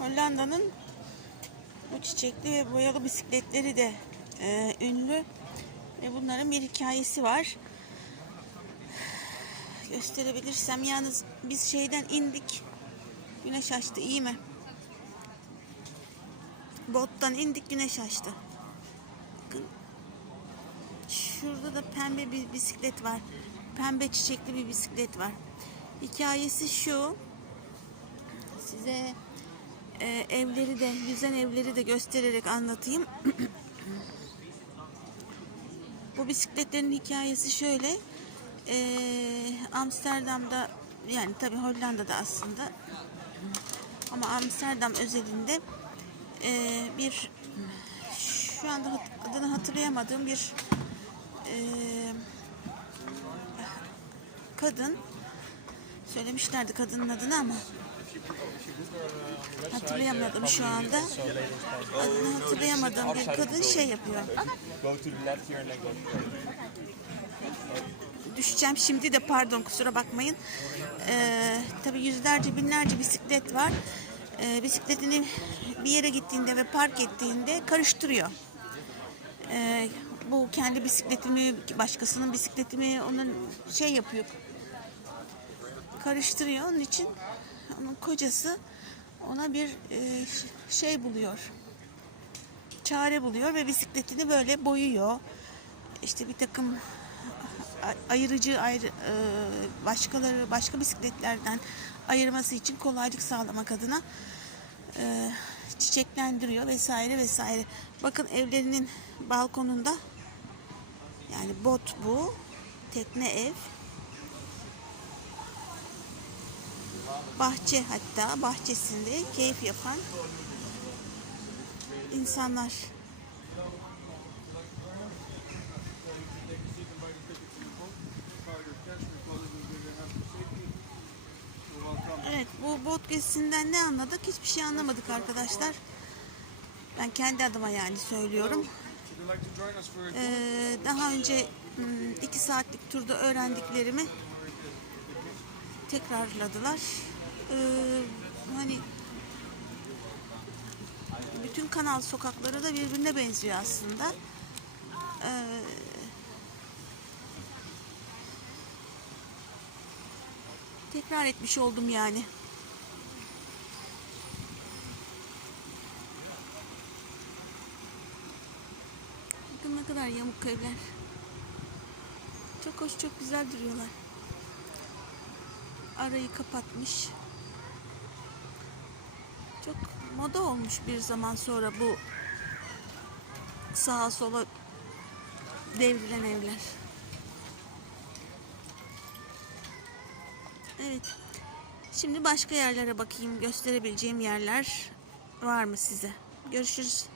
Hollanda'nın bu çiçekli ve boyalı bisikletleri de e, ünlü. Ve bunların bir hikayesi var. Gösterebilirsem. Yalnız biz şeyden indik. Güneş açtı. iyi mi? Bottan indik güneş açtı. Bakın. Şurada da pembe bir bisiklet var. Pembe çiçekli bir bisiklet var. Hikayesi şu. Size evleri de, yüzen evleri de göstererek anlatayım. Bu bisikletlerin hikayesi şöyle. E, Amsterdam'da yani tabi Hollanda'da aslında ama Amsterdam özelinde e, bir şu anda adını hatırlayamadığım bir e, kadın söylemişlerdi kadının adını ama hatırlayamadım şu anda. Adını hatırlayamadığım bir kadın şey yapıyor. Düşeceğim şimdi de pardon kusura bakmayın. Ee, tabii yüzlerce binlerce bisiklet var. Ee, bisikletini bir yere gittiğinde ve park ettiğinde karıştırıyor. Ee, bu kendi bisikletimi, başkasının bisikletimi onun şey yapıyor. Karıştırıyor. Onun için onun kocası ona bir e, şey buluyor. Çare buluyor ve bisikletini böyle boyuyor. İşte bir takım ayırıcı ayrı e, başkaları başka bisikletlerden ayırması için kolaylık sağlamak adına e, çiçeklendiriyor vesaire vesaire. Bakın evlerinin balkonunda yani bot bu tekne ev bahçe hatta bahçesinde keyif yapan insanlar. Evet bu bot gezisinden ne anladık? Hiçbir şey anlamadık arkadaşlar. Ben kendi adıma yani söylüyorum. Ee, daha önce hmm, iki saatlik turda öğrendiklerimi tekrarladılar. Ee, hani bütün kanal sokakları da birbirine benziyor aslında. Ee, tekrar etmiş oldum yani. Bakın ne kadar yamuk evler. Çok hoş, çok güzel duruyorlar. Arayı kapatmış. Çok moda olmuş bir zaman sonra bu sağa sola devrilen evler. Evet. Şimdi başka yerlere bakayım. Gösterebileceğim yerler var mı size? Görüşürüz.